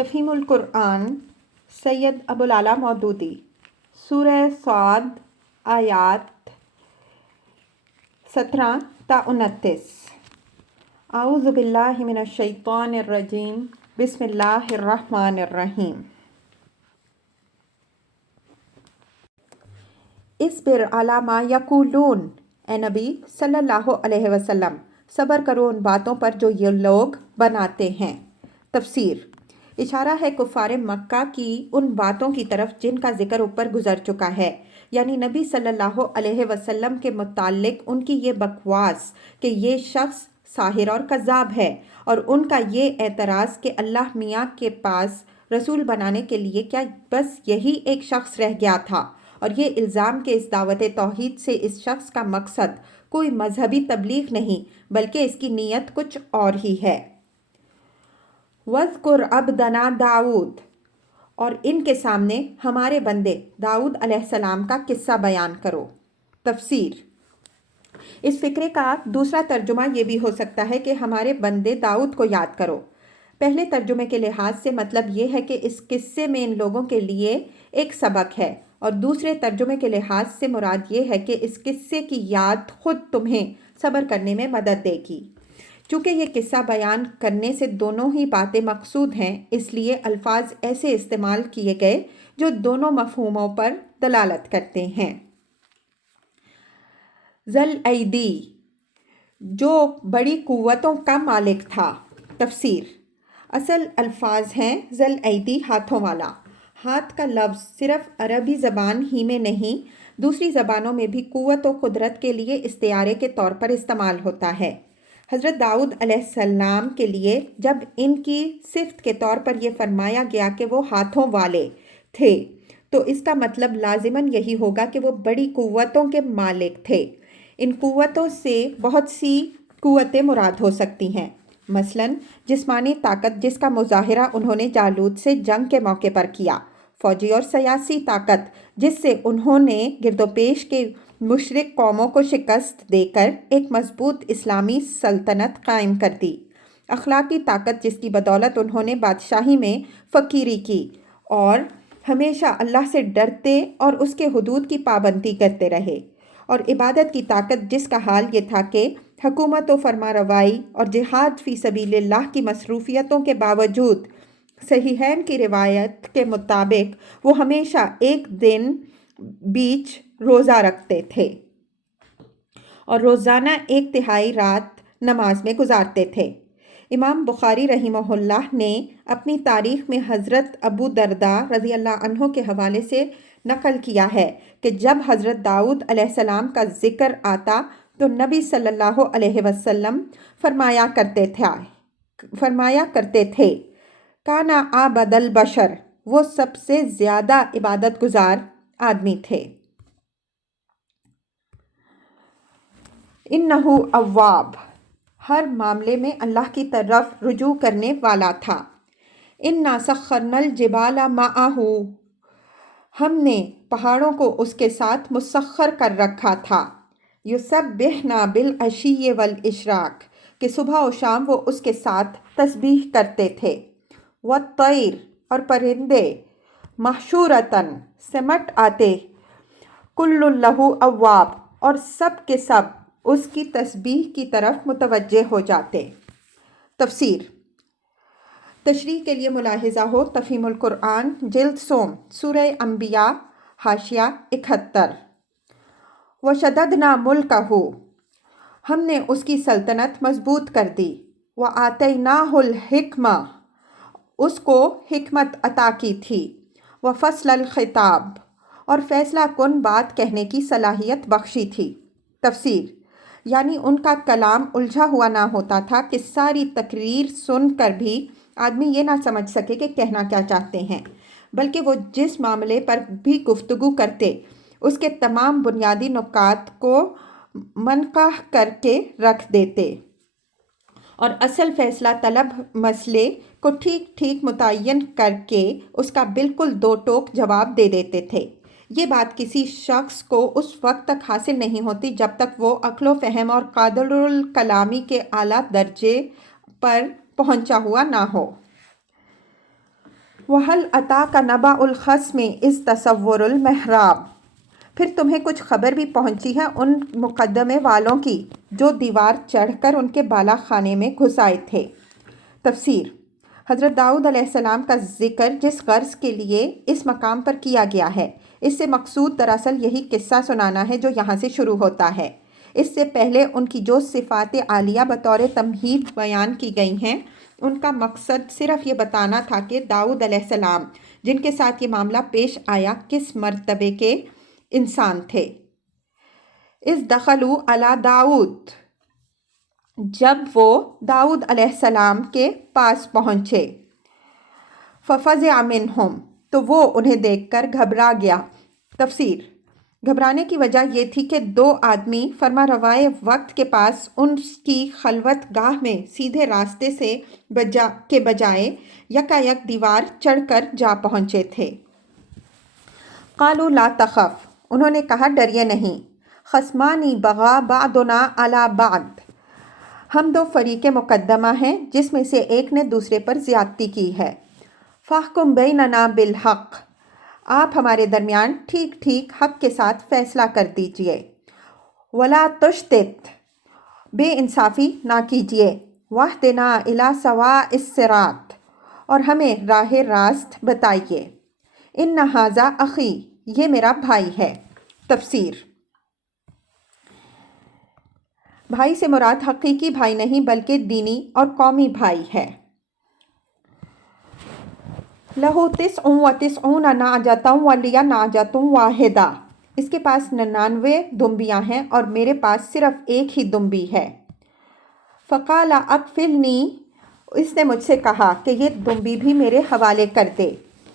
تفہیم القرآن سید ابوالعلا مودودی سورہ صاد آیات 17 تا 29۔ اعوذ باللہ من الشیطان الرجیم، بسم اللہ الرحمن الرحیم۔ اصبر علی ما یقولون، اے نبی صلی اللہ علیہ وسلم صبر کرو ان باتوں پر جو یہ لوگ بناتے ہیں۔ تفسیر: اشارہ ہے کفار مکہ کی ان باتوں کی طرف جن کا ذکر اوپر گزر چکا ہے، یعنی نبی صلی اللہ علیہ وسلم کے متعلق ان کی یہ بکواس کہ یہ شخص ساحر اور کذاب ہے، اور ان کا یہ اعتراض کہ اللہ میاں کے پاس رسول بنانے کے لیے کیا بس یہی ایک شخص رہ گیا تھا، اور یہ الزام کہ اس دعوت توحید سے اس شخص کا مقصد کوئی مذہبی تبلیغ نہیں بلکہ اس کی نیت کچھ اور ہی ہے۔ وَاذْكُرْ عَبْدَنَا داؤد، اور ان کے سامنے ہمارے بندے داؤد علیہ السلام کا قصہ بیان کرو۔ تفسیر: اس فقرے کا دوسرا ترجمہ یہ بھی ہو سکتا ہے کہ ہمارے بندے داؤد کو یاد کرو۔ پہلے ترجمے کے لحاظ سے مطلب یہ ہے کہ اس قصے میں ان لوگوں کے لیے ایک سبق ہے، اور دوسرے ترجمے کے لحاظ سے مراد یہ ہے کہ اس قصے کی یاد خود تمہیں صبر کرنے میں مدد دے گی۔ چونکہ یہ قصہ بیان کرنے سے دونوں ہی باتیں مقصود ہیں، اس لیے الفاظ ایسے استعمال کیے گئے جو دونوں مفہوموں پر دلالت کرتے ہیں۔ ذل ایدی، جو بڑی قوتوں کا مالک تھا۔ تفسیر: اصل الفاظ ہیں ذل ایدی، ہاتھوں والا۔ ہاتھ کا لفظ صرف عربی زبان ہی میں نہیں، دوسری زبانوں میں بھی قوت و قدرت کے لیے استعارے کے طور پر استعمال ہوتا ہے۔ حضرت داؤد علیہ السلام کے لیے جب ان کی صفت کے طور پر یہ فرمایا گیا کہ وہ ہاتھوں والے تھے، تو اس کا مطلب لازماً یہی ہوگا کہ وہ بڑی قوتوں کے مالک تھے۔ ان قوتوں سے بہت سی قوتیں مراد ہو سکتی ہیں، مثلاً جسمانی طاقت جس کا مظاہرہ انہوں نے جالوت سے جنگ کے موقع پر کیا، فوجی اور سیاسی طاقت جس سے انہوں نے گرد و پیش کے مشرک قوموں کو شکست دے کر ایک مضبوط اسلامی سلطنت قائم کر دی، اخلاقی طاقت جس کی بدولت انہوں نے بادشاہی میں فقیری کی اور ہمیشہ اللہ سے ڈرتے اور اس کے حدود کی پابندی کرتے رہے، اور عبادت کی طاقت جس کا حال یہ تھا کہ حکومت و فرما روائی اور جہاد فی سبیل اللہ کی مصروفیتوں کے باوجود صحیحین کی روایت کے مطابق وہ ہمیشہ ایک دن بیچ روزہ رکھتے تھے اور روزانہ 1/3 رات نماز میں گزارتے تھے۔ امام بخاری رحمہ اللہ نے اپنی تاریخ میں حضرت ابو درداء رضی اللہ عنہ کے حوالے سے نقل کیا ہے کہ جب حضرت داؤد علیہ السلام کا ذکر آتا تو نبی صلی اللہ علیہ وسلم فرمایا کرتے تھے کانا عبد البشر، وہ سب سے زیادہ عبادت گزار آدمی تھے۔ انہو اواب، ہر معاملے میں اللہ کی طرف رجوع کرنے والا تھا۔ انا سخرنا الجبال معہ، ہم نے پہاڑوں کو اس کے ساتھ مسخر کر رکھا تھا۔ یسبحن بالعشی والاشراق، کہ صبح و شام وہ اس کے ساتھ تسبیح کرتے تھے۔ والطیر، اور پرندے محشورۃ، سمٹ آتے، کل لہ اواب، اور سب کے سب اس کی تسبیح کی طرف متوجہ ہو جاتے۔ تفسیر: تشریح کے لیے ملاحظہ ہو تفہیم القرآن جلد سوم، سورہ انبیاء، حاشیہ 71۔ وشددنا ملکہ، ہم نے اس کی سلطنت مضبوط کر دی۔ وآتیناہ الحکمہ، اس کو حکمت عطا کی تھی۔ وفصل الخطاب، اور فیصلہ کن بات کہنے کی صلاحیت بخشی تھی۔ تفسیر: یعنی ان کا کلام الجھا ہوا نہ ہوتا تھا کہ ساری تقریر سن کر بھی آدمی یہ نہ سمجھ سکے کہ کہنا کیا چاہتے ہیں، بلکہ وہ جس معاملے پر بھی گفتگو کرتے اس کے تمام بنیادی نکات کو منقح کر کے رکھ دیتے اور اصل فیصلہ طلب مسئلے کو ٹھیک ٹھیک متعین کر کے اس کا بالکل دو ٹوک جواب دے دیتے تھے۔ یہ بات کسی شخص کو اس وقت تک حاصل نہیں ہوتی جب تک وہ عقل و فہم اور قادر الکلامی کے اعلیٰ درجے پر پہنچا ہوا نہ ہو۔ وَهَلْ أَتَاكَ نَبَأُ الْخَصْمِ إِذْ تَسَوَّرُوا الْمِحْرَابَ، پھر تمہیں کچھ خبر بھی پہنچی ہے ان مقدمے والوں کی جو دیوار چڑھ کر ان کے بالا خانے میں گھس آئے تھے۔ تفسیر: حضرت داؤد علیہ السلام کا ذکر جس غرض کے لیے اس مقام پر کیا گیا ہے، اس سے مقصود دراصل یہی قصہ سنانا ہے جو یہاں سے شروع ہوتا ہے۔ اس سے پہلے ان کی جو صفات عالیہ بطور تمہید بیان کی گئی ہیں، ان کا مقصد صرف یہ بتانا تھا کہ داؤد علیہ السلام جن کے ساتھ یہ معاملہ پیش آیا کس مرتبے کے انسان تھے۔ اِذ دخلوا علی داؤد، جب وہ داؤد علیہ السلام کے پاس پہنچے، ففزع منہم، تو وہ انہیں دیکھ کر گھبرا گیا۔ تفسیر: گھبرانے کی وجہ یہ تھی کہ دو آدمی فرما روائے وقت کے پاس ان کی خلوت گاہ میں سیدھے راستے سے کے بجائے یکایک دیوار چڑھ کر جا پہنچے تھے۔ قالوا لا تخف، انہوں نے کہا ڈریے نہیں۔ خصمانی بغا بعضنا علی بعض، ہم دو فریق مقدمہ ہیں جس میں سے ایک نے دوسرے پر زیادتی کی ہے۔ فاحکم بیننا بالحق، آپ ہمارے درمیان ٹھیک ٹھیک حق کے ساتھ فیصلہ کر دیجئے۔ ولا تشطط، بے انصافی نہ کیجئے۔ واہدنا الی سواء الصراط، اور ہمیں راہ راست بتائیے۔ ان ھذا اخی، یہ میرا بھائی ہے۔ تفسیر: بھائی سے مراد حقیقی بھائی نہیں بلکہ دینی اور قومی بھائی ہے۔ لہ 99 نعجۃ ولی نعجۃ واحدہ، اس کے پاس 99 دمبیاں ہیں اور میرے پاس صرف ایک ہی دمبی ہے۔ فقال اکفلنی، اس نے مجھ سے کہا کہ یہ دمبی بھی میرے حوالے کر دے۔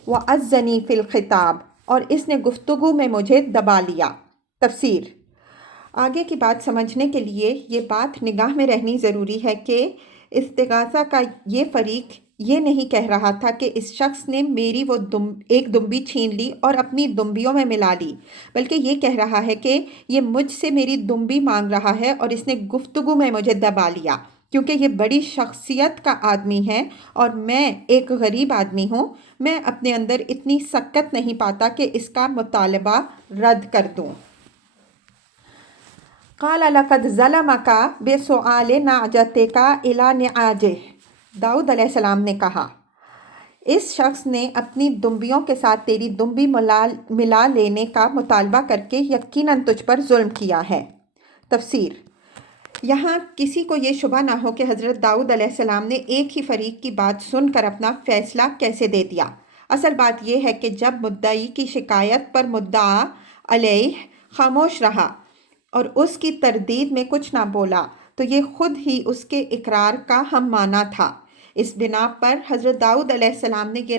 وعزنی فی الخطاب، اور اس نے گفتگو میں مجھے دبا لیا۔ تفسیر: آگے کی بات سمجھنے کے لیے یہ بات نگاہ میں رہنی ضروری ہے کہ استغاثہ کا یہ فریق یہ نہیں کہہ رہا تھا کہ اس شخص نے میری وہ ایک دمبی چھین لی اور اپنی دمبیوں میں ملا لی، بلکہ یہ کہہ رہا ہے کہ یہ مجھ سے میری دمبی مانگ رہا ہے اور اس نے گفتگو میں مجھے دبا لیا، کیونکہ یہ بڑی شخصیت کا آدمی ہے اور میں ایک غریب آدمی ہوں۔ میں اپنے اندر اتنی سکت نہیں پاتا کہ اس کا مطالبہ رد کر دوں۔ قال لقد ظلمک بسؤال نعجتک الی نعاجہ، داؤد علیہ السلام نے کہا اس شخص نے اپنی دمبیوں کے ساتھ تیری دمبی ملا لینے کا مطالبہ کر کے یقیناً تجھ پر ظلم کیا ہے۔ تفسیر: یہاں کسی کو یہ شبہ نہ ہو کہ حضرت داؤد علیہ السلام نے ایک ہی فریق کی بات سن کر اپنا فیصلہ کیسے دے دیا۔ اصل بات یہ ہے کہ جب مدعی کی شکایت پر مدعا علیہ خاموش رہا اور اس کی تردید میں کچھ نہ بولا تو یہ خود ہی اس کے اقرار کا ہم معنی تھا۔ اس بنا پر حضرت داؤد علیہ السلام نے یہ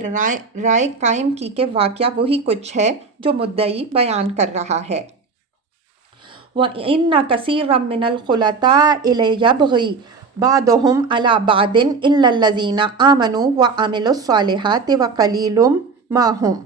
رائے قائم کی کہ واقعہ وہی کچھ ہے جو مدعی بیان کر رہا ہے۔ وَإِنَّ كَثِيرًا مِّنَ الْخُلَطَاءِ لَيَبْغِي بَعْضُهُمْ عَلَى بَعْضٍ إِلَّا الَّذِينَ آمَنُوا وَعَمِلُوا الصَّالِحَاتِ وَقَلِيلٌ مَّا هُمْ،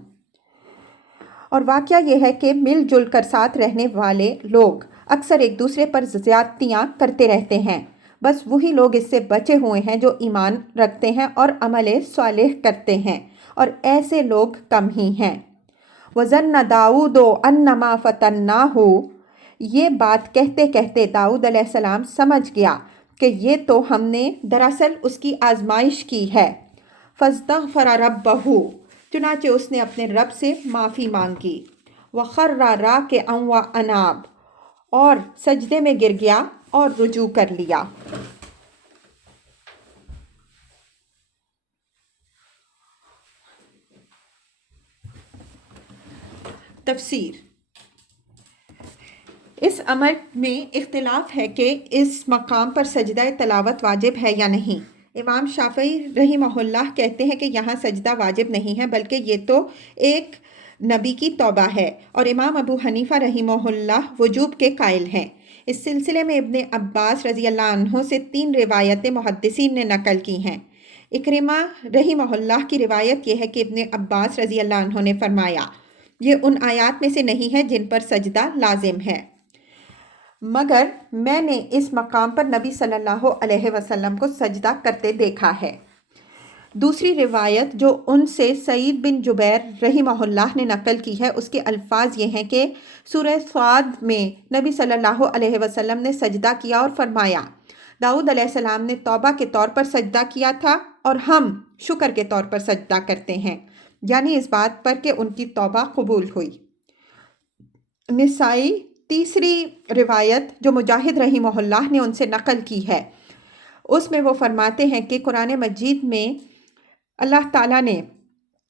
اور واقعہ یہ ہے کہ مل جل کر ساتھ رہنے والے لوگ اکثر ایک دوسرے پر زیادتیاں کرتے رہتے ہیں، بس وہی لوگ اس سے بچے ہوئے ہیں جو ایمان رکھتے ہیں اور عمل صالح کرتے ہیں، اور ایسے لوگ کم ہی ہیں۔ وَظَنَّ دَاؤُدُ أَنَّمَا فَتَنَّاهُ، یہ بات کہتے کہتے داؤد علیہ السلام سمجھ گیا کہ یہ تو ہم نے دراصل اس کی آزمائش کی ہے۔ فَاسْتَغْفَرَ رَبَّهُ، چنانچہ اس نے اپنے رب سے معافی مانگی۔ وَخَرَّ رَاكِعًا وَأَنَابَ، اور سجدے میں گر گیا اور رجوع کر لیا۔ تفسیر: اس امر میں اختلاف ہے کہ اس مقام پر سجدہ تلاوت واجب ہے یا نہیں۔ امام شافعی رحمہ اللہ کہتے ہیں کہ یہاں سجدہ واجب نہیں ہے بلکہ یہ تو ایک نبی کی توبہ ہے، اور امام ابو حنیفہ رحمہ اللہ وجوب کے قائل ہیں۔ اس سلسلے میں ابن عباس رضی اللہ عنہ سے 3 روایتیں محدثین نے نقل کی ہیں۔ اکرمہ رحمہ اللہ کی روایت یہ ہے کہ ابن عباس رضی اللہ عنہ نے فرمایا، یہ ان آیات میں سے نہیں ہے جن پر سجدہ لازم ہے، مگر میں نے اس مقام پر نبی صلی اللہ علیہ وسلم کو سجدہ کرتے دیکھا ہے۔ دوسری روایت جو ان سے سعید بن جبیر رحمہ اللہ نے نقل کی ہے، اس کے الفاظ یہ ہیں کہ سورہ صاد میں نبی صلی اللہ علیہ وسلم نے سجدہ کیا اور فرمایا، داؤد علیہ السلام نے توبہ کے طور پر سجدہ کیا تھا اور ہم شکر کے طور پر سجدہ کرتے ہیں، یعنی اس بات پر کہ ان کی توبہ قبول ہوئی۔ نسائی تیسری روایت جو مجاہد رحمہ اللہ نے ان سے نقل کی ہے، اس میں وہ فرماتے ہیں کہ قرآن مجید میں اللہ تعالیٰ نے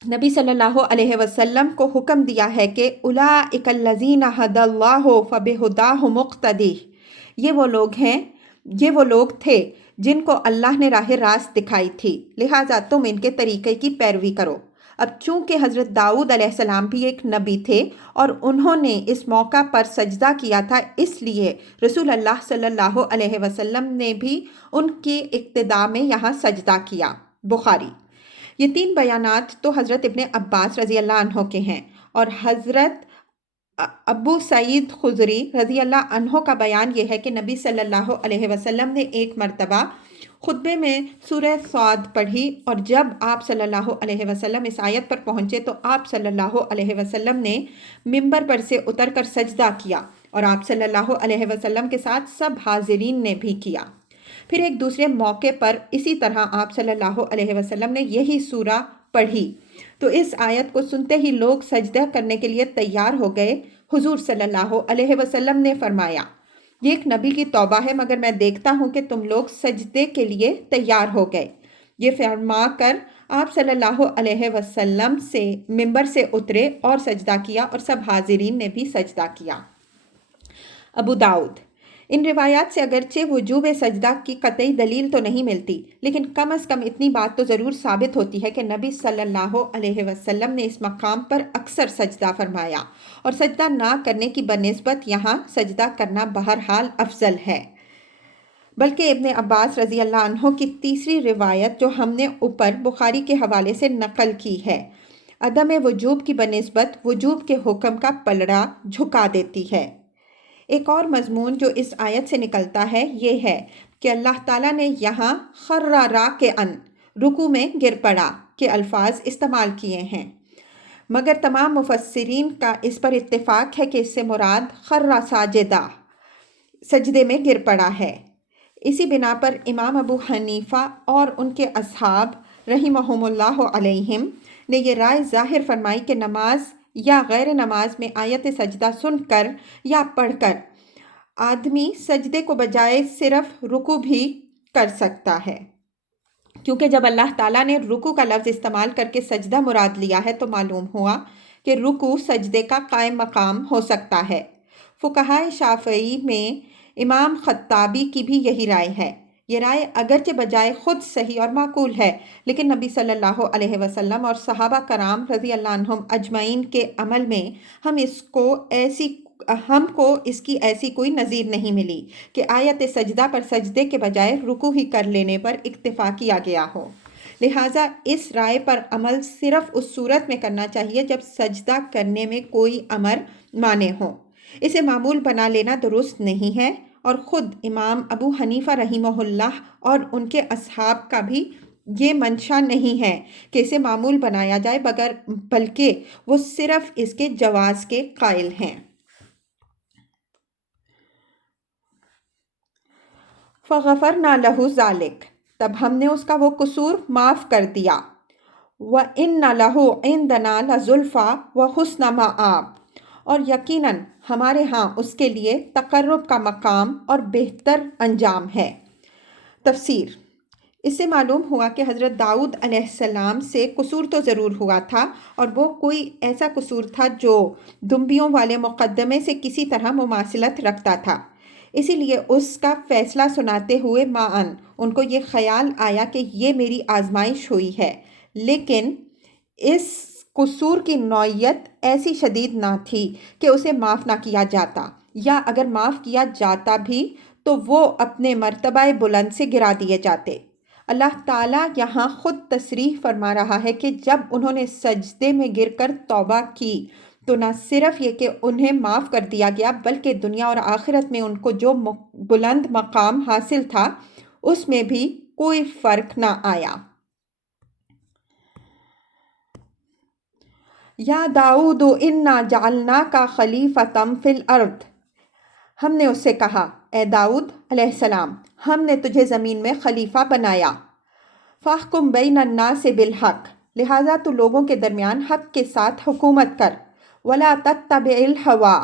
نبی صلی اللہ علیہ وسلم کو حکم دیا ہے کہ اولئک الذین ھدی اللہ فبہداہ مقتدی، یہ وہ لوگ تھے جن کو اللہ نے راہ راست دکھائی تھی، لہٰذا تم ان کے طریقے کی پیروی کرو۔ اب چونکہ حضرت داؤد علیہ السلام بھی ایک نبی تھے اور انہوں نے اس موقع پر سجدہ کیا تھا، اس لیے رسول اللہ صلی اللہ علیہ وسلم نے بھی ان کی اقتداء میں یہاں سجدہ کیا۔ بخاری۔ یہ تین بیانات تو حضرت ابن عباس رضی اللہ عنہ کے ہیں، اور حضرت ابو سعید خدری رضی اللہ عنہ کا بیان یہ ہے کہ نبی صلی اللہ علیہ وسلم نے ایک مرتبہ خطبے میں سورہ صاد پڑھی، اور جب آپ صلی اللہ علیہ وسلم اس آیت پر پہنچے تو آپ صلی اللہ علیہ وسلم نے ممبر پر سے اتر کر سجدہ کیا، اور آپ صلی اللہ علیہ وسلم کے ساتھ سب حاضرین نے بھی کیا۔ پھر ایک دوسرے موقع پر اسی طرح آپ صلی اللہ علیہ وسلم نے یہی سورہ پڑھی تو اس آیت کو سنتے ہی لوگ سجدہ کرنے کے لیے تیار ہو گئے۔ حضور صلی اللہ علیہ وسلم نے فرمایا، یہ ایک نبی کی توبہ ہے، مگر میں دیکھتا ہوں کہ تم لوگ سجدے کے لیے تیار ہو گئے۔ یہ فرما کر آپ صلی اللہ علیہ وسلم سے ممبر سے اترے اور سجدہ کیا، اور سب حاضرین نے بھی سجدہ کیا۔ ابو داؤد۔ ان روایات سے اگرچہ وجوب سجدہ کی قطعی دلیل تو نہیں ملتی، لیکن کم از کم اتنی بات تو ضرور ثابت ہوتی ہے کہ نبی صلی اللہ علیہ وسلم نے اس مقام پر اکثر سجدہ فرمایا، اور سجدہ نہ کرنے کی بنسبت یہاں سجدہ کرنا بہرحال افضل ہے۔ بلکہ ابن عباس رضی اللہ عنہ کی تیسری روایت جو ہم نے اوپر بخاری کے حوالے سے نقل کی ہے، عدم وجوب کی بنسبت وجوب کے حکم کا پلڑا جھکا دیتی ہے۔ ایک اور مضمون جو اس آیت سے نکلتا ہے یہ ہے کہ اللہ تعالیٰ نے یہاں خر راکعا، رکوع میں گر پڑا کے الفاظ استعمال کیے ہیں، مگر تمام مفسرین کا اس پر اتفاق ہے کہ اس سے مراد خر ساجدہ، سجدے میں گر پڑا ہے۔ اسی بنا پر امام ابو حنیفہ اور ان کے اصحاب رحمہم اللہ علیہم نے یہ رائے ظاہر فرمائی کہ نماز یا غیر نماز میں آیت سجدہ سن کر یا پڑھ کر آدمی سجدے کو بجائے صرف رکوع بھی کر سکتا ہے، کیونکہ جب اللہ تعالیٰ نے رکوع کا لفظ استعمال کر کے سجدہ مراد لیا ہے تو معلوم ہوا کہ رکوع سجدے کا قائم مقام ہو سکتا ہے۔ فقہائے شافعی میں امام خطابی کی بھی یہی رائے ہے۔ یہ رائے اگرچہ بجائے خود صحیح اور معقول ہے، لیکن نبی صلی اللہ علیہ وسلم اور صحابہ کرام رضی اللہ عنہم اجمعین کے عمل میں ہم کو اس کی ایسی کوئی نظیر نہیں ملی کہ آیت سجدہ پر سجدے کے بجائے رکوع ہی کر لینے پر اکتفا کیا گیا ہو۔ لہٰذا اس رائے پر عمل صرف اس صورت میں کرنا چاہیے جب سجدہ کرنے میں کوئی امر مانع ہو۔ اسے معمول بنا لینا درست نہیں ہے، اور خود امام ابو حنیفہ رحمہ اللہ اور ان کے اصحاب کا بھی یہ منشا نہیں ہے کہ اسے معمول بنایا جائے، بلکہ وہ صرف اس کے جواز کے قائل ہیں۔ فغفرنا لہ ذالک، تب ہم نے اس کا وہ قصور معاف کر دیا۔ وَإِنَّ لَهُ عِندَنَا لَزُلْفَىٰ وَحُسْنَ مَآبٍ، اور یقیناً ہمارے ہاں اس کے لیے تقرب کا مقام اور بہتر انجام ہے۔ تفسیر۔ اس سے معلوم ہوا کہ حضرت داؤد علیہ السلام سے قصور تو ضرور ہوا تھا، اور وہ کوئی ایسا قصور تھا جو دنبیوں والے مقدمے سے کسی طرح مماثلت رکھتا تھا۔ اسی لیے اس کا فیصلہ سناتے ہوئے معاً ان کو یہ خیال آیا کہ یہ میری آزمائش ہوئی ہے، لیکن اس قصور کی نوعیت ایسی شدید نہ تھی کہ اسے معاف نہ کیا جاتا، یا اگر معاف کیا جاتا بھی تو وہ اپنے مرتبہ بلند سے گرا دیے جاتے۔ اللہ تعالیٰ یہاں خود تصریح فرما رہا ہے کہ جب انہوں نے سجدے میں گر کر توبہ کی تو نہ صرف یہ کہ انہیں معاف کر دیا گیا، بلکہ دنیا اور آخرت میں ان کو جو بلند مقام حاصل تھا اس میں بھی کوئی فرق نہ آیا۔ یا داؤد انا جعلناک خلیفتم فی الارض، ہم نے اس سے کہا اے داؤد علیہ السلام ہم نے تجھے زمین میں خلیفہ بنایا، فاحکم بین الناس بالحق، لہٰذا تو لوگوں کے درمیان حق کے ساتھ حکومت کر، ولا تتبع الہوا،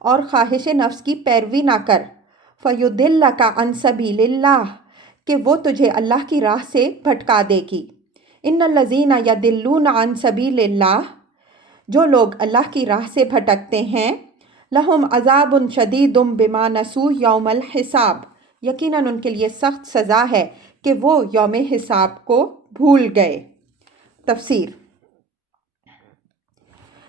اور خواہش نفس کی پیروی نہ کر، فیضلک عن سبیل اللہ، کہ وہ تجھے اللہ کی راہ سے بھٹکا دے گی، ان الذین یضلون عن سبیل اللہ، جو لوگ اللہ کی راہ سے بھٹکتے ہیں، لہم عذاب شدید بما نسوا یوم الحساب، یقیناً ان کے لیے سخت سزا ہے کہ وہ یوم حساب کو بھول گئے۔ تفسیر: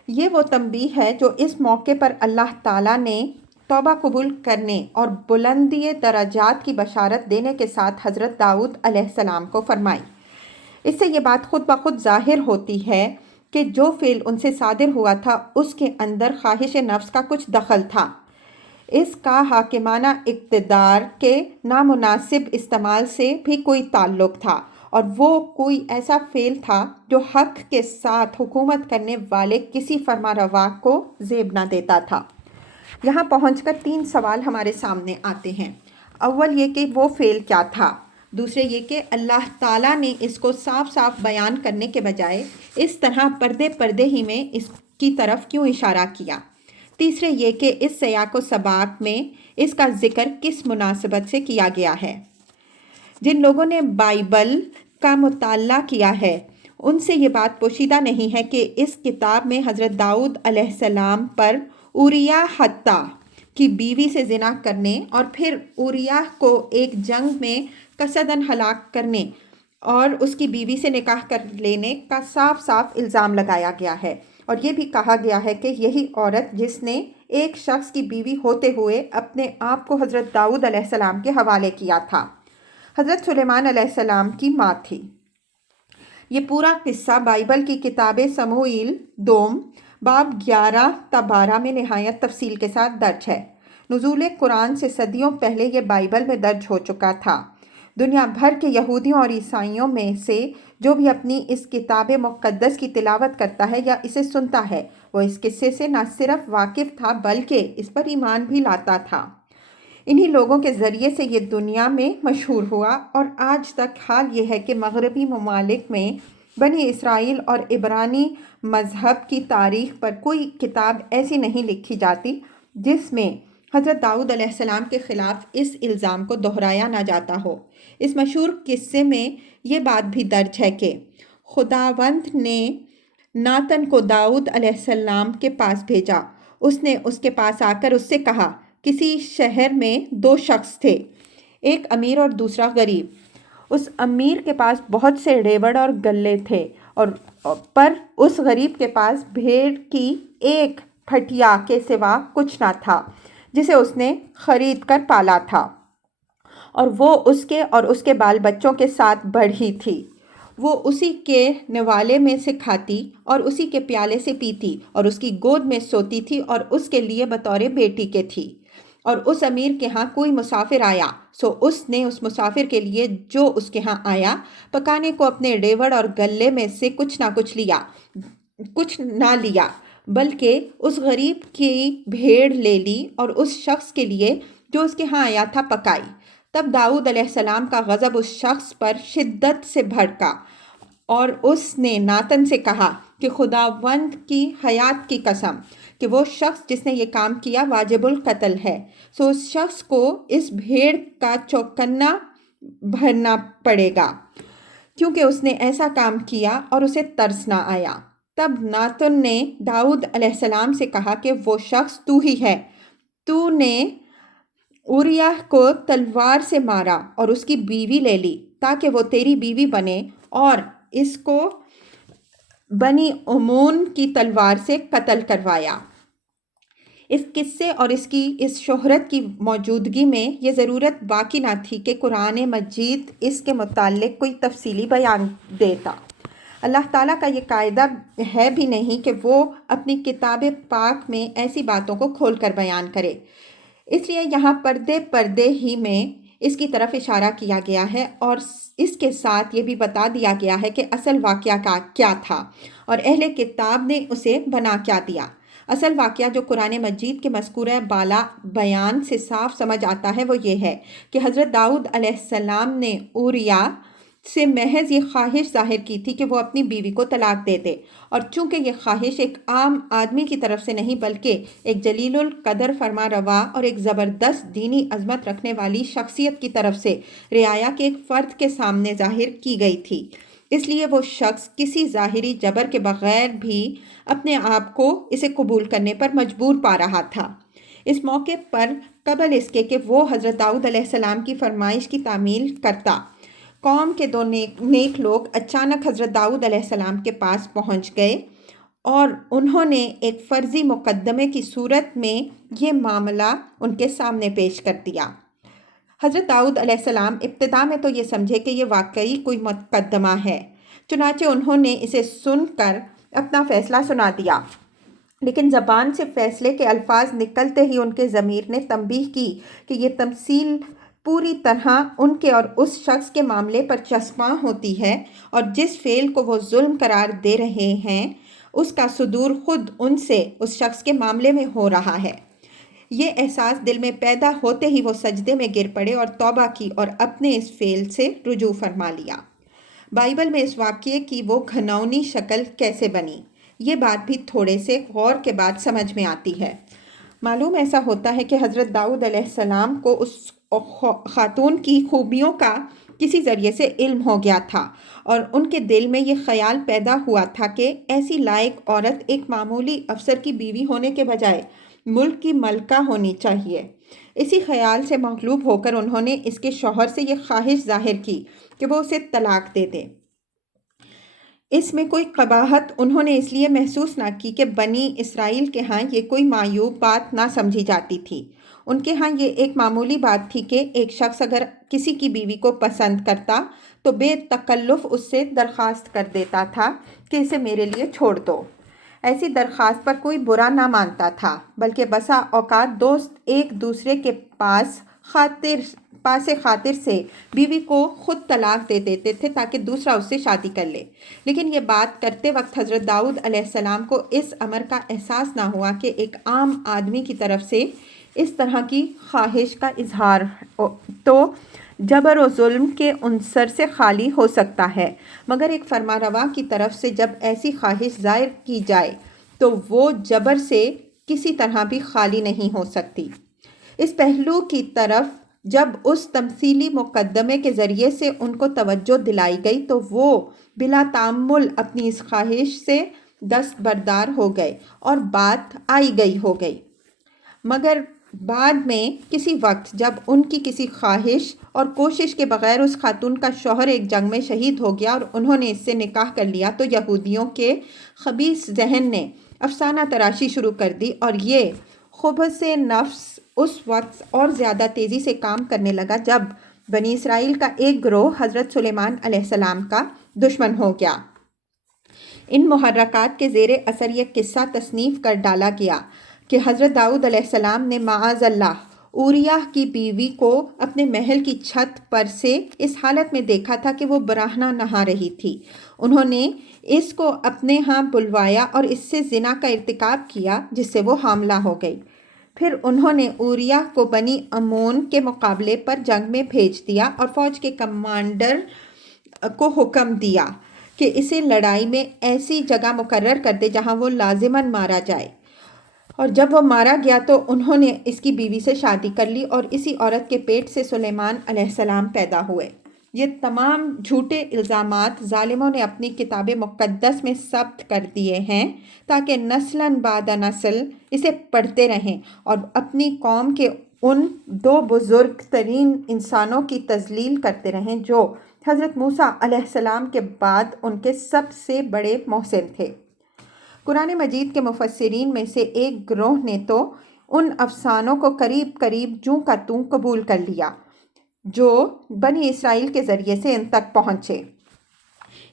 یہ وہ تنبیہ ہے جو اس موقع پر اللہ تعالیٰ نے توبہ قبول کرنے اور بلندی درجات کی بشارت دینے کے ساتھ حضرت داؤد علیہ السلام کو فرمائی۔ اس سے یہ بات خود بخود ظاہر ہوتی ہے کہ جو فعل ان سے صادر ہوا تھا اس کے اندر خواہش نفس کا کچھ دخل تھا، اس کا حاکمانہ اقتدار کے نامناسب استعمال سے بھی کوئی تعلق تھا، اور وہ کوئی ایسا فعل تھا جو حق کے ساتھ حکومت کرنے والے کسی فرما روا کو زیب نہ دیتا تھا۔ یہاں پہنچ کر 3 سوال ہمارے سامنے آتے ہیں۔ اول یہ کہ وہ فعل کیا تھا، دوسرے یہ کہ اللہ تعالیٰ نے اس کو صاف صاف بیان کرنے کے بجائے اس طرح پردے پردے ہی میں اس کی طرف کیوں اشارہ کیا، تیسرے یہ کہ اس سیاق و سباق میں اس کا ذکر کس مناسبت سے کیا گیا ہے۔ جن لوگوں نے بائبل کا مطالعہ کیا ہے ان سے یہ بات پوشیدہ نہیں ہے کہ اس کتاب میں حضرت داؤد علیہ السلام پر اوریہ حتیٰ کی بیوی سے زنا کرنے اور پھر اوریہ کو ایک جنگ میں قصداً ہلاک کرنے اور اس کی بیوی سے نکاح کر لینے کا صاف صاف الزام لگایا گیا ہے، اور یہ بھی کہا گیا ہے کہ یہی عورت جس نے ایک شخص کی بیوی ہوتے ہوئے اپنے آپ کو حضرت داؤد علیہ السلام کے حوالے کیا تھا، حضرت سلیمان علیہ السلام کی ماں تھی۔ یہ پورا قصہ بائبل کی کتاب سموئیل دوم باب 11 تا 12 میں نہایت تفصیل کے ساتھ درج ہے۔ نزول قرآن سے صدیوں پہلے یہ بائبل میں درج ہو چکا تھا۔ دنیا بھر کے یہودیوں اور عیسائیوں میں سے جو بھی اپنی اس کتاب مقدس کی تلاوت کرتا ہے یا اسے سنتا ہے وہ اس قصے سے نہ صرف واقف تھا بلکہ اس پر ایمان بھی لاتا تھا۔ انہی لوگوں کے ذریعے سے یہ دنیا میں مشہور ہوا، اور آج تک حال یہ ہے کہ مغربی ممالک میں بنی اسرائیل اور عبرانی مذہب کی تاریخ پر کوئی کتاب ایسی نہیں لکھی جاتی جس میں حضرت داؤد علیہ السلام کے خلاف اس الزام کو دہرایا نہ جاتا ہو۔ اس مشہور قصے میں یہ بات بھی درج ہے کہ خداوند نے ناتن کو داؤد علیہ السلام کے پاس بھیجا، اس نے اس کے پاس آ کر اس سے کہا، کسی شہر میں 2 شخص تھے، ایک امیر اور دوسرا غریب۔ اس امیر کے پاس بہت سے ریوڑ اور گلے تھے، پر اس غریب کے پاس بھیڑ کی ایک پھٹیا کے سوا کچھ نہ تھا جسے اس نے خرید کر پالا تھا، اور وہ اس کے اور اس کے بال بچوں کے ساتھ بڑھی تھی۔ وہ اسی کے نوالے میں سے کھاتی اور اسی کے پیالے سے پیتی اور اس کی گود میں سوتی تھی اور اس کے لیے بطور بیٹی کے تھی۔ اور اس امیر کے ہاں کوئی مسافر آیا، سو اس نے اس مسافر کے لیے جو اس کے ہاں آیا پکانے کو اپنے ریوڑ اور گلے میں سے کچھ نہ لیا بلکہ اس غریب کی بھیڑ لے لی اور اس شخص کے لیے جو اس کے ہاں آیا تھا پکائی۔ تب داؤد علیہ السلام کا غضب اس شخص پر شدت سے بھڑکا، اور اس نے ناتن سے کہا کہ خداوند کی حیات کی قسم کہ وہ شخص جس نے یہ کام کیا واجب القتل ہے، سو اس شخص کو اس بھیڑ کا چوکنا بھرنا پڑے گا، کیونکہ اس نے ایسا کام کیا اور اسے ترس نہ آیا۔ تب ناتن نے داؤد علیہ السلام سے کہا کہ وہ شخص تو ہی ہے، تو نے اوریہ کو تلوار سے مارا اور اس کی بیوی لے لی تاکہ وہ تیری بیوی بنے، اور اس کو بنی امون کی تلوار سے قتل کروایا۔ اس قصے اور اس شہرت کی موجودگی میں یہ ضرورت باقی نہ تھی کہ قرآن مجید اس کے متعلق کوئی تفصیلی بیان دیتا۔ اللہ تعالیٰ کا یہ قاعدہ ہے بھی نہیں کہ وہ اپنی کتاب پاک میں ایسی باتوں کو کھول کر بیان کرے، اس لیے یہاں پردے پردے ہی میں اس کی طرف اشارہ کیا گیا ہے اور اس کے ساتھ یہ بھی بتا دیا گیا ہے کہ اصل واقعہ کیا تھا اور اہل کتاب نے اسے بنا کیا دیا۔ اصل واقعہ جو قرآن مجید کے مذکورہ بالا بیان سے صاف سمجھ آتا ہے وہ یہ ہے کہ حضرت داؤد علیہ السلام نے اوریا سے محض یہ خواہش ظاہر کی تھی کہ وہ اپنی بیوی کو طلاق دے دے، اور چونکہ یہ خواہش ایک عام آدمی کی طرف سے نہیں بلکہ ایک جلیل القدر فرما روا اور ایک زبردست دینی عظمت رکھنے والی شخصیت کی طرف سے رعایا کے ایک فرد کے سامنے ظاہر کی گئی تھی، اس لیے وہ شخص کسی ظاہری جبر کے بغیر بھی اپنے آپ کو اسے قبول کرنے پر مجبور پا رہا تھا۔ اس موقع پر قبل اس کے کہ وہ حضرت داؤد علیہ السلام کی فرمائش کی تعمیل کرتا، قوم کے دو نیک لوگ اچانک حضرت داؤد علیہ السلام کے پاس پہنچ گئے اور انہوں نے ایک فرضی مقدمے کی صورت میں یہ معاملہ ان کے سامنے پیش کر دیا۔ حضرت داؤد علیہ السلام ابتدا میں تو یہ سمجھے کہ یہ واقعی کوئی مقدمہ ہے، چنانچہ انہوں نے اسے سن کر اپنا فیصلہ سنا دیا، لیکن زبان سے فیصلے کے الفاظ نکلتے ہی ان کے ضمیر نے تنبیہ کی کہ یہ تمثیل پوری طرح ان کے اور اس شخص کے معاملے پر چسپاں ہوتی ہے، اور جس فعل کو وہ ظلم قرار دے رہے ہیں اس کا صدور خود ان سے اس شخص کے معاملے میں ہو رہا ہے۔ یہ احساس دل میں پیدا ہوتے ہی وہ سجدے میں گر پڑے اور توبہ کی اور اپنے اس فعل سے رجوع فرما لیا۔ بائبل میں اس واقعے کی وہ گھناؤنی شکل کیسے بنی، یہ بات بھی تھوڑے سے غور کے بعد سمجھ میں آتی ہے۔ معلوم ایسا ہوتا ہے کہ حضرت داؤد علیہ السلام کو اس خاتون کی خوبیوں کا کسی ذریعے سے علم ہو گیا تھا، اور ان کے دل میں یہ خیال پیدا ہوا تھا کہ ایسی لائق عورت ایک معمولی افسر کی بیوی ہونے کے بجائے ملک کی ملکہ ہونی چاہیے۔ اسی خیال سے مغلوب ہو کر انہوں نے اس کے شوہر سے یہ خواہش ظاہر کی کہ وہ اسے طلاق دے دے۔ اس میں کوئی قباحت انہوں نے اس لیے محسوس نہ کی کہ بنی اسرائیل کے ہاں یہ کوئی معیوب بات نہ سمجھی جاتی تھی۔ ان کے ہاں یہ ایک معمولی بات تھی کہ ایک شخص اگر کسی کی بیوی کو پسند کرتا تو بے تکلف اس سے درخواست کر دیتا تھا کہ اسے میرے لیے چھوڑ دو۔ ایسی درخواست پر کوئی برا نہ مانتا تھا، بلکہ بسا اوقات دوست ایک دوسرے کے پاس خاطر سے بیوی کو خود طلاق دے دیتے تھے تاکہ دوسرا اس سے شادی کر لے، لیکن یہ بات کرتے وقت حضرت داؤد علیہ السلام کو اس امر کا احساس نہ ہوا کہ ایک عام آدمی کی طرف سے اس طرح کی خواہش کا اظہار تو جبر و ظلم کے عنصر سے خالی ہو سکتا ہے، مگر ایک فرمانروا کی طرف سے جب ایسی خواہش ظاہر کی جائے تو وہ جبر سے کسی طرح بھی خالی نہیں ہو سکتی۔ اس پہلو کی طرف جب اس تمثیلی مقدمے کے ذریعے سے ان کو توجہ دلائی گئی تو وہ بلا تأمل اپنی اس خواہش سے دستبردار ہو گئے اور بات آئی گئی ہو گئی۔ مگر بعد میں کسی وقت جب ان کی کسی خواہش اور کوشش کے بغیر اس خاتون کا شوہر ایک جنگ میں شہید ہو گیا اور انہوں نے اس سے نکاح کر لیا تو یہودیوں کے خبیث ذہن نے افسانہ تراشی شروع کر دی، اور یہ خبث نفس اس وقت اور زیادہ تیزی سے کام کرنے لگا جب بنی اسرائیل کا ایک گروہ حضرت سلیمان علیہ السلام کا دشمن ہو گیا۔ ان محرکات کے زیر اثر یہ قصہ تصنیف کر ڈالا گیا کہ حضرت داؤد علیہ السلام نے معاذ اللہ اوریا کی بیوی کو اپنے محل کی چھت پر سے اس حالت میں دیکھا تھا کہ وہ براہنہ نہا رہی تھی۔ انہوں نے اس کو اپنے ہاں بلوایا اور اس سے زنا کا ارتکاب کیا جس سے وہ حاملہ ہو گئی۔ پھر انہوں نے اوریا کو بنی امون کے مقابلے پر جنگ میں بھیج دیا اور فوج کے کمانڈر کو حکم دیا کہ اسے لڑائی میں ایسی جگہ مقرر کر دے جہاں وہ لازماً مارا جائے، اور جب وہ مارا گیا تو انہوں نے اس کی بیوی سے شادی کر لی اور اسی عورت کے پیٹ سے سلیمان علیہ السلام پیدا ہوئے۔ یہ تمام جھوٹے الزامات ظالموں نے اپنی کتاب مقدس میں ثبت کر دیے ہیں تاکہ نسلاً بعد نسل اسے پڑھتے رہیں اور اپنی قوم کے ان دو بزرگ ترین انسانوں کی تذلیل کرتے رہیں جو حضرت موسیٰ علیہ السلام کے بعد ان کے سب سے بڑے محسن تھے۔ قرآن مجید کے مفسرین میں سے ایک گروہ نے تو ان افسانوں کو قریب جوں کا توں قبول کر لیا جو بنی اسرائیل کے ذریعے سے ان تک پہنچے۔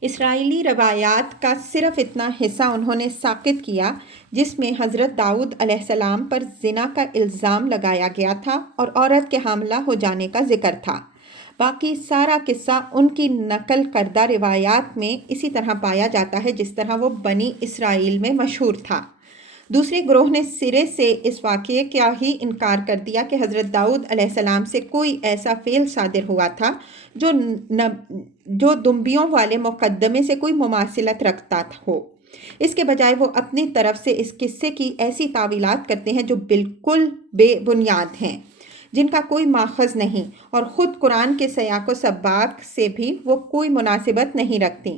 اسرائیلی روایات کا صرف اتنا حصہ انہوں نے ساقط کیا جس میں حضرت داؤد علیہ السلام پر زنا کا الزام لگایا گیا تھا اور عورت کے حاملہ ہو جانے کا ذکر تھا۔ باقی سارا قصہ ان کی نقل کردہ روایات میں اسی طرح پایا جاتا ہے جس طرح وہ بنی اسرائیل میں مشہور تھا۔ دوسرے گروہ نے سرے سے اس واقعے کا ہی انکار کر دیا کہ حضرت داؤد علیہ السلام سے کوئی ایسا فعل صادر ہوا تھا جو دمبیوں والے مقدمے سے کوئی مماثلت رکھتا ہو۔ اس کے بجائے وہ اپنی طرف سے اس قصے کی ایسی تعویلات کرتے ہیں جو بالکل بے بنیاد ہیں، جن کا کوئی ماخذ نہیں، اور خود قرآن کے سیاق و سباق سے بھی وہ کوئی مناسبت نہیں رکھتی۔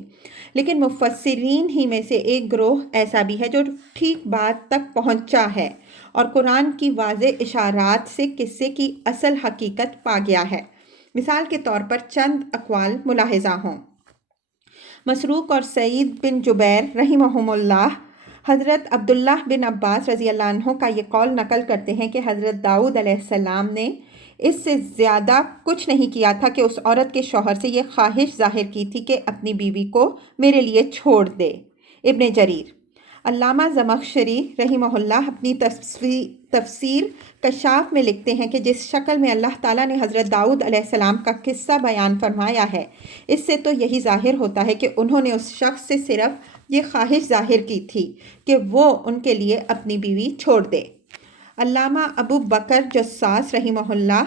لیکن مفسرین ہی میں سے ایک گروہ ایسا بھی ہے جو ٹھیک بات تک پہنچا ہے اور قرآن کی واضح اشارات سے قصے کی اصل حقیقت پا گیا ہے۔ مثال کے طور پر چند اقوال ملاحظہ ہوں۔ مسروق اور سعید بن جبیر رحمہم اللہ حضرت عبداللہ بن عباس رضی اللہ عنہ کا یہ قول نقل کرتے ہیں کہ حضرت داؤد علیہ السلام نے اس سے زیادہ کچھ نہیں کیا تھا کہ اس عورت کے شوہر سے یہ خواہش ظاہر کی تھی کہ اپنی بیوی کو میرے لیے چھوڑ دے۔ ابن جریر۔ علامہ زمخشری رحمہ اللہ اپنی تفسیر کشاف میں لکھتے ہیں کہ جس شکل میں اللہ تعالیٰ نے حضرت داؤد علیہ السلام کا قصہ بیان فرمایا ہے، اس سے تو یہی ظاہر ہوتا ہے کہ انہوں نے اس شخص سے صرف یہ خواہش ظاہر کی تھی کہ وہ ان کے لیے اپنی بیوی چھوڑ دے۔ علامہ ابو بکر جساس رحمہ اللہ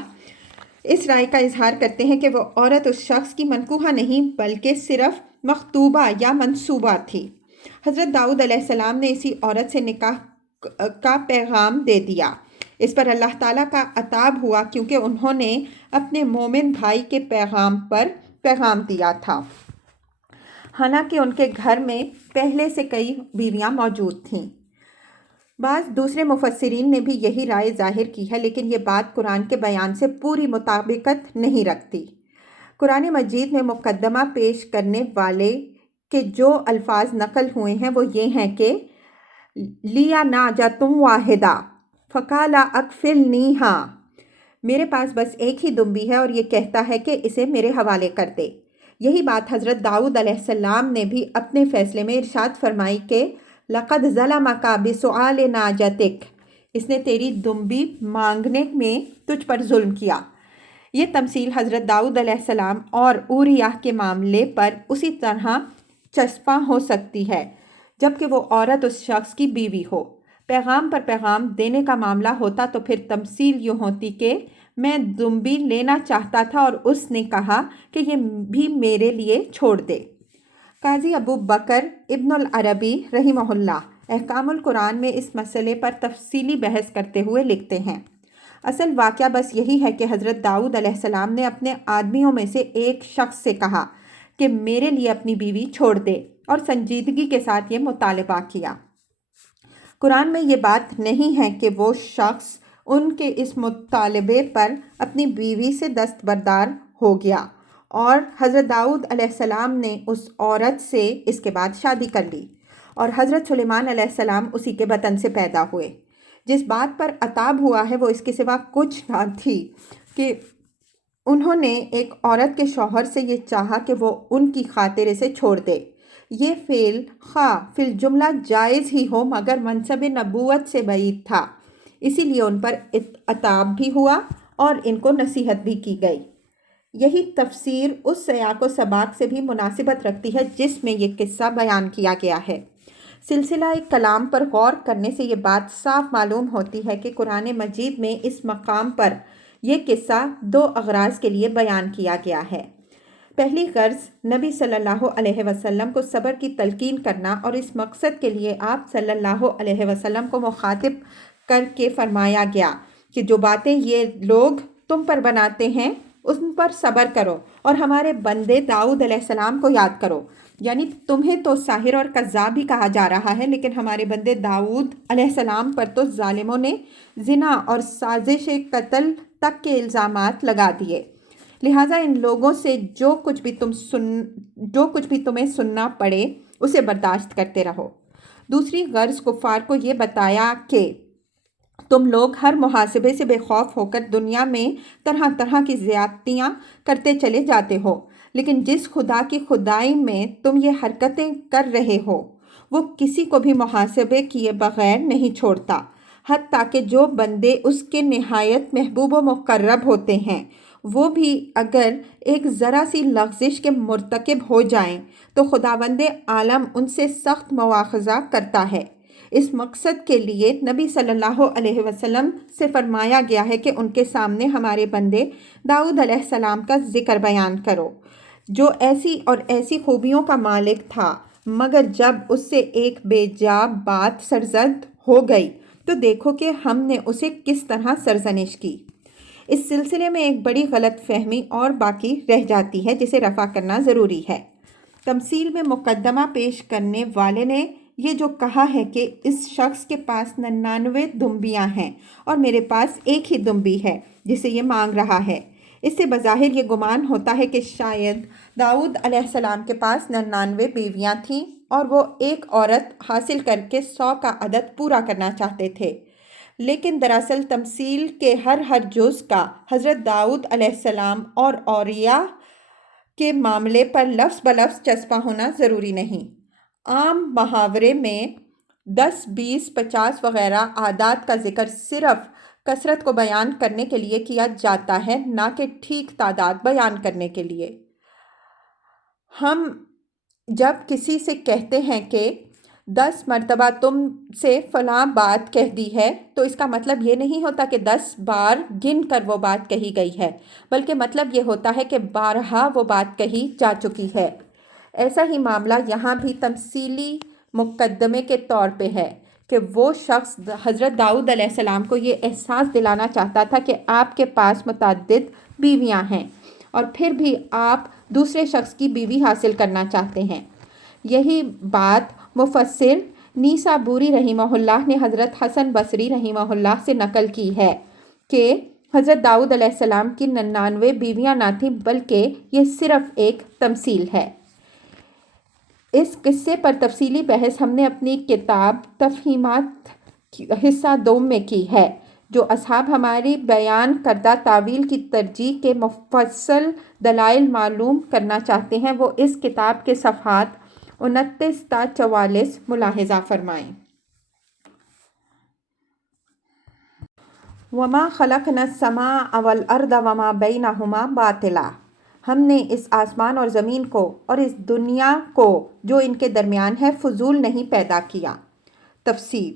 اس رائے کا اظہار کرتے ہیں کہ وہ عورت اس شخص کی منکوحہ نہیں بلکہ صرف مخطوبہ یا منصوبہ تھی۔ حضرت داؤد علیہ السلام نے اسی عورت سے نکاح کا پیغام دے دیا۔ اس پر اللہ تعالیٰ کا عتاب ہوا کیونکہ انہوں نے اپنے مومن بھائی کے پیغام پر پیغام دیا تھا، حالانکہ ان کے گھر میں پہلے سے کئی بیویاں موجود تھیں۔ بعض دوسرے مفسرین نے بھی یہی رائے ظاہر کی ہے، لیکن یہ بات قرآن کے بیان سے پوری مطابقت نہیں رکھتی۔ قرآن مجید میں مقدمہ پیش کرنے والے کے جو الفاظ نقل ہوئے ہیں وہ یہ ہیں کہ لِیَا نَاجَةٌ وَاحِدَةٌ فَقَالَ أَكْفِلْنِیہا، میرے پاس بس ایک ہی دمبی ہے اور یہ کہتا ہے کہ اسے میرے حوالے کر دے۔ یہی بات حضرت داؤد علیہ السلام نے بھی اپنے فیصلے میں ارشاد فرمائی کہ لَقَدْ ظَلَمَكَ بِسُؤَالِ نَاجَتِكَ، اس نے تیری دمبی مانگنے میں تجھ پر ظلم کیا۔ یہ تمثیل حضرت داؤد علیہ السلام اور اوریہ کے معاملے پر اسی طرح چسپاں ہو سکتی ہے جبکہ وہ عورت اس شخص کی بیوی ہو۔ پیغام پر پیغام دینے کا معاملہ ہوتا تو پھر تمثیل یوں ہوتی کہ میں دمبی لینا چاہتا تھا اور اس نے کہا کہ یہ بھی میرے لیے چھوڑ دے۔ قاضی ابو بکر ابن العربی رحمہ اللہ احکام القرآن میں اس مسئلے پر تفصیلی بحث کرتے ہوئے لکھتے ہیں، اصل واقعہ بس یہی ہے کہ حضرت داؤد علیہ السلام نے اپنے آدمیوں میں سے ایک شخص سے کہا کہ میرے لیے اپنی بیوی چھوڑ دے اور سنجیدگی کے ساتھ یہ مطالبہ کیا۔ قرآن میں یہ بات نہیں ہے کہ وہ شخص ان کے اس مطالبے پر اپنی بیوی سے دستبردار ہو گیا اور حضرت داؤد علیہ السلام نے اس عورت سے اس کے بعد شادی کر لی اور حضرت سلیمان علیہ السلام اسی کے بطن سے پیدا ہوئے۔ جس بات پر عتاب ہوا ہے وہ اس کے سوا کچھ نہ تھی کہ انہوں نے ایک عورت کے شوہر سے یہ چاہا کہ وہ ان کی خاطر اسے چھوڑ دے۔ یہ فعل خواہ فی الجملہ جائز ہی ہو مگر منصب نبوت سے بعید تھا، اسی لیے ان پر عتاب بھی ہوا اور ان کو نصیحت بھی کی گئی۔ یہی تفسیر اس سیاق و سباق سے بھی مناسبت رکھتی ہے جس میں یہ قصہ بیان کیا گیا ہے۔ سلسلہ کلام پر غور کرنے سے یہ بات صاف معلوم ہوتی ہے کہ قرآن مجید میں اس مقام پر یہ قصہ دو اغراض کے لیے بیان کیا گیا ہے۔ پہلی غرض نبی صلی اللہ علیہ وسلم کو صبر کی تلقین کرنا اور اس مقصد کے لیے آپ صلی اللہ علیہ وسلم کو مخاطب کر کے فرمایا گیا کہ جو باتیں یہ لوگ تم پر بناتے ہیں ان پر صبر کرو اور ہمارے بندے داؤد علیہ السلام کو یاد کرو۔ یعنی تمہیں تو ساحر اور کذاب ہی کہا جا رہا ہے، لیکن ہمارے بندے داؤد علیہ السلام پر تو ظالموں نے زنا اور سازش قتل تک کے الزامات لگا دیے، لہٰذا ان لوگوں سے جو کچھ بھی تمہیں سننا پڑے اسے برداشت کرتے رہو۔ دوسری غرض کفار کو یہ بتایا کہ تم لوگ ہر محاسبے سے بے خوف ہو کر دنیا میں طرح طرح کی زیادتیاں کرتے چلے جاتے ہو، لیکن جس خدا کی خدائی میں تم یہ حرکتیں کر رہے ہو وہ کسی کو بھی محاسبے کیے بغیر نہیں چھوڑتا، حتیٰ کہ جو بندے اس کے نہایت محبوب و مقرب ہوتے ہیں وہ بھی اگر ایک ذرا سی لغزش کے مرتکب ہو جائیں تو خداوند عالم ان سے سخت مواخذہ کرتا ہے۔ اس مقصد کے لیے نبی صلی اللہ علیہ وسلم سے فرمایا گیا ہے کہ ان کے سامنے ہمارے بندے داؤد علیہ السلام کا ذکر بیان کرو، جو ایسی اور ایسی خوبیوں کا مالک تھا، مگر جب اس سے ایک بے جا بات سرزد ہو گئی تو دیکھو کہ ہم نے اسے کس طرح سرزنش کی۔ اس سلسلے میں ایک بڑی غلط فہمی اور باقی رہ جاتی ہے جسے رفع کرنا ضروری ہے۔ تمثیل میں مقدمہ پیش کرنے والے نے یہ جو کہا ہے کہ اس شخص کے پاس 99 دمبیاں ہیں اور میرے پاس ایک ہی دمبی ہے جسے یہ مانگ رہا ہے، اس سے بظاہر یہ گمان ہوتا ہے کہ شاید داؤد علیہ السلام کے پاس 99 بیویاں تھیں اور وہ ایک عورت حاصل کر کے 100 کا عدد پورا کرنا چاہتے تھے، لیکن دراصل تمثیل کے ہر جز کا حضرت داؤد علیہ السلام اور اولیاء کے معاملے پر لفظ بلفظ چسپاں ہونا ضروری نہیں۔ عام محاورے میں 10، 20، 50 وغیرہ اعداد کا ذکر صرف کثرت کو بیان کرنے کے لیے کیا جاتا ہے، نہ کہ ٹھیک تعداد بیان کرنے کے لیے۔ ہم جب کسی سے کہتے ہیں کہ 10 مرتبہ تم سے فلاں بات کہہ دی ہے تو اس کا مطلب یہ نہیں ہوتا کہ 10 بار گن کر وہ بات کہی گئی ہے، بلکہ مطلب یہ ہوتا ہے کہ بارہا وہ بات کہی جا چکی ہے۔ ایسا ہی معاملہ یہاں بھی تمثیلی مقدمے کے طور پہ ہے کہ وہ شخص حضرت داؤد علیہ السلام کو یہ احساس دلانا چاہتا تھا کہ آپ کے پاس متعدد بیویاں ہیں اور پھر بھی آپ دوسرے شخص کی بیوی حاصل کرنا چاہتے ہیں۔ یہی بات مفسر نیسابوری رحمہ اللہ نے حضرت حسن بصری رحمہ اللہ سے نقل کی ہے کہ حضرت داؤد علیہ السلام کی 99 بیویاں نہ تھیں، بلکہ یہ صرف ایک تمثیل ہے۔ اس قصے پر تفصیلی بحث ہم نے اپنی کتاب تفہیمات حصہ 2 میں کی ہے۔ جو اصحاب ہماری بیان کردہ تعویل کی ترجیح کے مفصل دلائل معلوم کرنا چاہتے ہیں وہ اس کتاب کے صفحات 29 تا 44 ملاحظہ فرمائیں۔ وَمَا خَلَقْنَا السَّمَاءَ وَالْأَرْضَ وَمَا بَيْنَهُمَا بَاطِلًا، ہم نے اس آسمان اور زمین کو اور اس دنیا کو جو ان کے درمیان ہے فضول نہیں پیدا کیا۔ تفسیر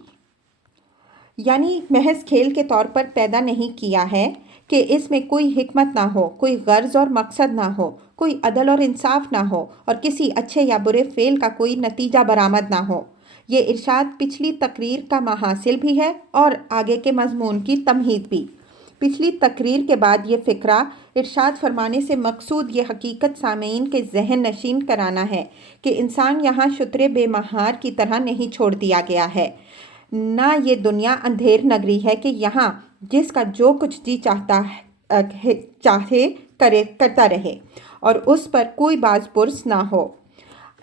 یعنی محض کھیل کے طور پر پیدا نہیں کیا ہے کہ اس میں کوئی حکمت نہ ہو، کوئی غرض اور مقصد نہ ہو، کوئی عدل اور انصاف نہ ہو اور کسی اچھے یا برے فعل کا کوئی نتیجہ برآمد نہ ہو۔ یہ ارشاد پچھلی تقریر کا محاصل بھی ہے اور آگے کے مضمون کی تمہید بھی۔ پچھلی تقریر کے بعد یہ فقرہ ارشاد فرمانے سے مقصود یہ حقیقت سامعین کے ذہن نشین کرانا ہے کہ انسان یہاں شتر بے مہار کی طرح نہیں چھوڑ دیا گیا ہے، نہ یہ دنیا اندھیر نگری ہے کہ یہاں جس کا جو کچھ جی چاہے کرتا رہے اور اس پر کوئی باز پرس نہ ہو۔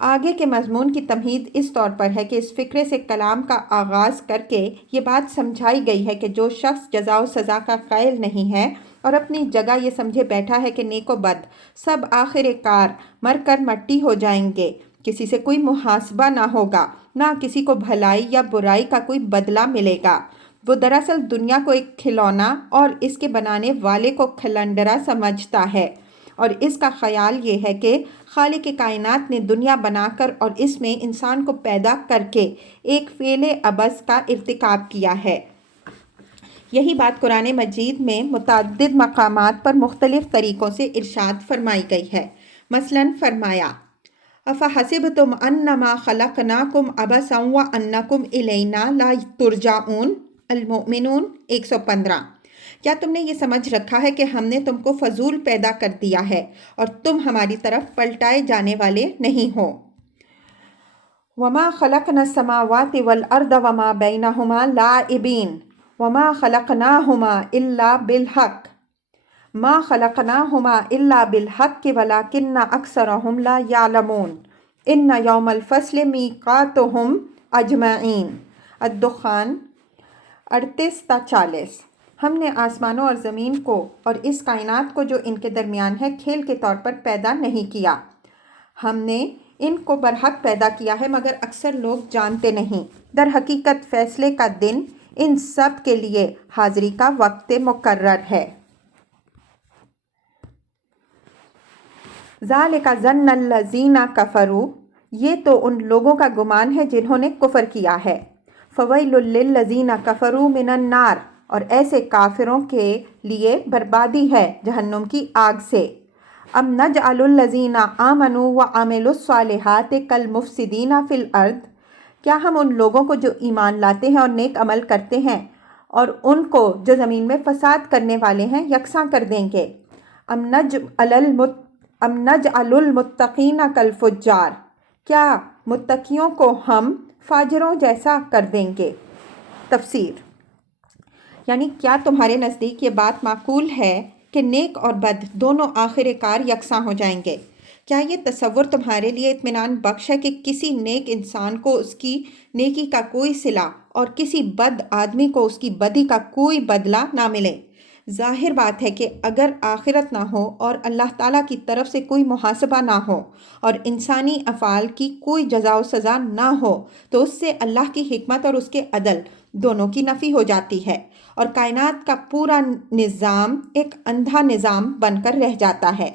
آگے کے مضمون کی تمہید اس طور پر ہے کہ اس فقرے سے کلام کا آغاز کر کے یہ بات سمجھائی گئی ہے کہ جو شخص جزا و سزا کا قائل نہیں ہے اور اپنی جگہ یہ سمجھے بیٹھا ہے کہ نیک و بد سب آخر کار مر کر مٹی ہو جائیں گے، کسی سے کوئی محاسبہ نہ ہوگا، نہ کسی کو بھلائی یا برائی کا کوئی بدلہ ملے گا، وہ دراصل دنیا کو ایک کھلونا اور اس کے بنانے والے کو کھلنڈرا سمجھتا ہے، اور اس کا خیال یہ ہے کہ خالق کائنات نے دنیا بنا کر اور اس میں انسان کو پیدا کر کے ایک فعل عبث کا ارتکاب کیا ہے۔ یہی بات قرآن مجید میں متعدد مقامات پر مختلف طریقوں سے ارشاد فرمائی گئی ہے۔ مثلاً فرمایا أَفَحَسِبْتُمْ أَنَّمَا خَلَقْنَاكُمْ عَبَثًا وَأَنَّكُمْ إِلَيْنَا لَا تُرْجَعُونَ المؤمنون 115۔ کیا تم نے یہ سمجھ رکھا ہے کہ ہم نے تم کو فضول پیدا کر دیا ہے اور تم ہماری طرف پلٹائے جانے والے نہیں ہو۔ وَمَا خَلَقْنَا السَّمَاوَاتِ وَالْأَرْضَ وَمَا بَيْنَهُمَا لَاعِبِينَ وَمَا خَلَقْنَاهُمَا إِلَّا بِالْحَقِّ مَا خَلَقْنَاهُمَا إِلَّا بِالْحَقِّ وَلَكِنَّ أَكْثَرَهُمْ لَا يَعْلَمُونَ إِنَّ يَوْمَ الْفَصْلِ مِيقَاتُهُمْ أَجْمَعِينَ۔ الدخان 38 تا 40۔ ہم نے آسمانوں اور زمین کو اور اس کائنات کو جو ان کے درمیان ہے کھیل کے طور پر پیدا نہیں کیا۔ ہم نے ان کو برحق پیدا کیا ہے مگر اکثر لوگ جانتے نہیں۔ در حقیقت فیصلے کا دن ان سب کے لیے حاضری کا وقت مقرر ہے۔ ذَلِكَ ظَنَّ الَّذِينَ كَفَرُوا، یہ تو ان لوگوں کا گمان ہے جنہوں نے کفر کیا ہے۔ فَوَيْلٌ لِّلَّذِينَ كَفَرُوا مِنَ النَّارِ، اور ایسے کافروں کے لیے بربادی ہے جہنم کی آگ سے۔ ام نجعل الذین آمنوا وعملوا الصالحات کالمفسدین فی الارض، کیا ہم ان لوگوں کو جو ایمان لاتے ہیں اور نیک عمل کرتے ہیں اور ان کو جو زمین میں فساد کرنے والے ہیں یکساں کر دیں گے؟ ام نجعل المتقین کالفجار، کیا متقیوں کو ہم فاجروں جیسا کر دیں گے؟ تفسیر، یعنی کیا تمہارے نزدیک یہ بات معقول ہے کہ نیک اور بد دونوں آخر کار یکساں ہو جائیں گے؟ کیا یہ تصور تمہارے لیے اطمینان بخش ہے کہ کسی نیک انسان کو اس کی نیکی کا کوئی صلہ اور کسی بد آدمی کو اس کی بدی کا کوئی بدلہ نہ ملے؟ ظاہر بات ہے کہ اگر آخرت نہ ہو اور اللہ تعالیٰ کی طرف سے کوئی محاسبہ نہ ہو اور انسانی افعال کی کوئی جزا و سزا نہ ہو تو اس سے اللہ کی حکمت اور اس کے عدل دونوں کی نفی ہو جاتی ہے اور کائنات کا پورا نظام ایک اندھا نظام بن کر رہ جاتا ہے۔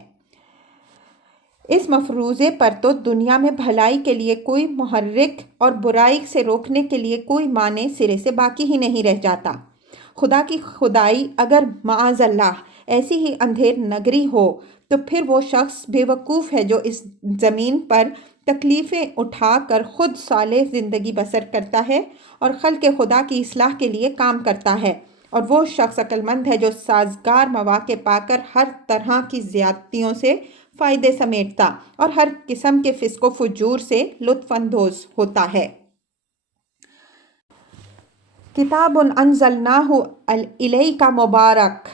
اس مفروضے پر تو دنیا میں بھلائی کے لیے کوئی محرک اور برائی سے روکنے کے لیے کوئی مانع سرے سے باقی ہی نہیں رہ جاتا۔ خدا کی خدائی اگر معاذ اللہ ایسی ہی اندھیر نگری ہو تو پھر وہ شخص بے وقوف ہے جو اس زمین پر تکلیفیں اٹھا کر خود صالح زندگی بسر کرتا ہے اور خلق خدا کی اصلاح کے لیے کام کرتا ہے، اور وہ شخص عقل مند ہے جو سازگار مواقع پا کر ہر طرح کی زیادتیوں سے فائدے سمیٹتا اور ہر قسم کے فسق و فجور سے لطف اندوز ہوتا ہے۔ کتاب انزلناہ الیک مبارک،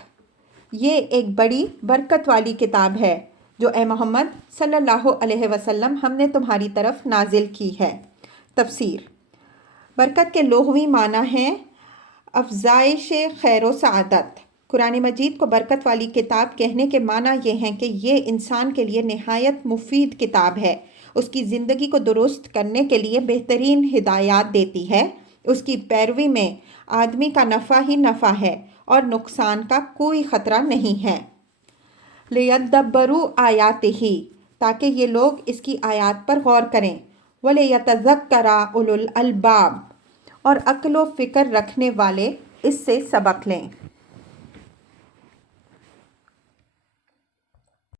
یہ ایک بڑی برکت والی کتاب ہے جو اے محمد صلی اللہ علیہ وسلم ہم نے تمہاری طرف نازل کی ہے۔ تفسیر، برکت کے لغوی معنی ہیں افزائش خیر و سعادت۔ قرآن مجید کو برکت والی کتاب کہنے کے معنی یہ ہیں کہ یہ انسان کے لیے نہایت مفید کتاب ہے، اس کی زندگی کو درست کرنے کے لیے بہترین ہدایات دیتی ہے، اس کی پیروی میں آدمی کا نفع ہی نفع ہے اور نقصان کا کوئی خطرہ نہیں ہے۔ لِيَدَّبَّرُوا آیَاتِهِ، تاکہ یہ لوگ اس کی آیات پر غور کریں، وَلِيَتَذَكَّرَ أُولُو الْأَلْبَابِ، اور عقل و فکر رکھنے والے اس سے سبق لیں۔